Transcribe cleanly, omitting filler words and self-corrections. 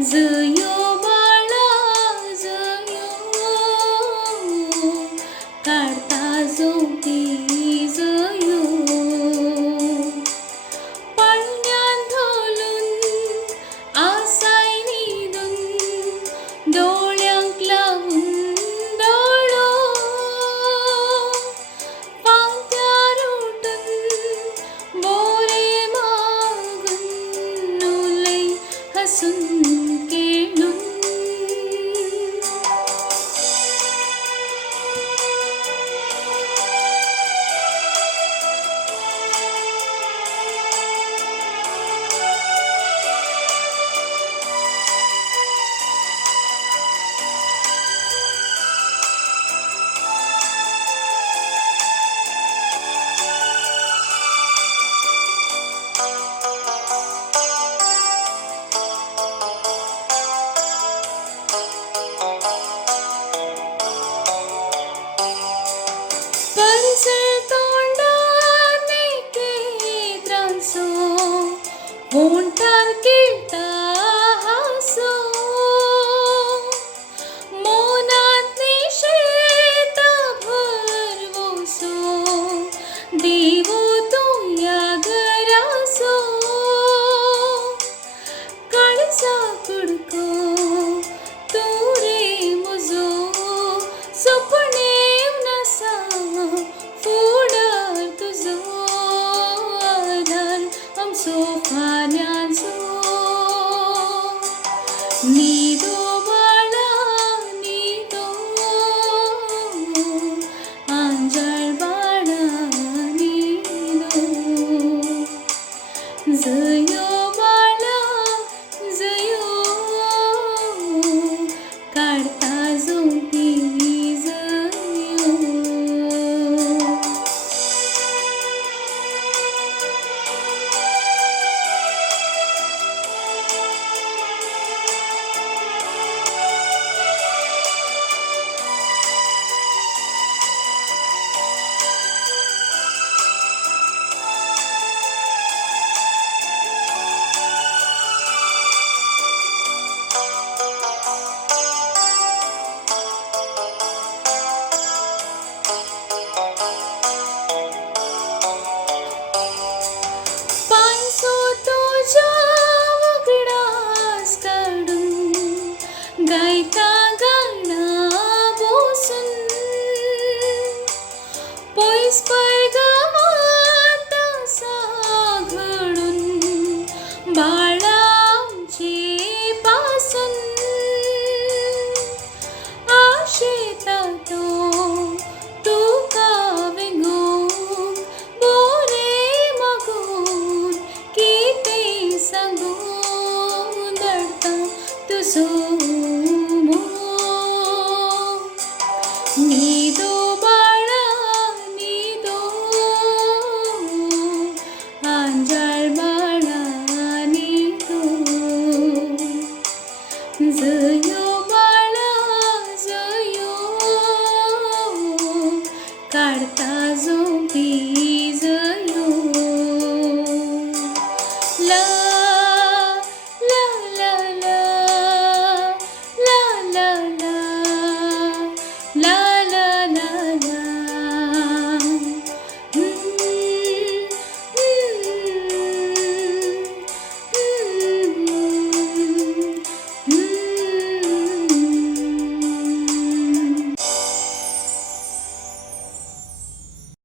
जयो बाळा जयो, काढता झोंपी जयो. पाळण्यात धोलून आसाय न्हिदून, डोळ्यांक लावून दोळो. पांत्यार उठून बोरे मागून, उलय हसून खेळून. परसळ तोंडार नेटे त्रांसो, वोंटार किळटा हांसो. मौनांत निशेता भरवोसो, देवो तूं या घरासो. काळजा कुडको तूं रे म्हजो, सपनेव नसा फुडार तुजो. आधार आमचो फाल्यांचो. न्हिदो बाळा न्हिदो, आंजाळ बाळा न्हिदो. जयो बाळा जयो, काढता झोंपी जयो. पांयसो तुज्या वगडास काडून, गायता गाणा बोसून. पयस परगांवांत आसा घडून, बाळा आमचे पासून. आशेता तो तुका वेंगूंक, बोरे मागून कितें सांगूं. धाडटा तुजो मोग. न्हिदो बाळा न्हिदो, आंजाळ बाळा न्हिदो. जयो बाळा जयो, काढता झोंपी जयो. ला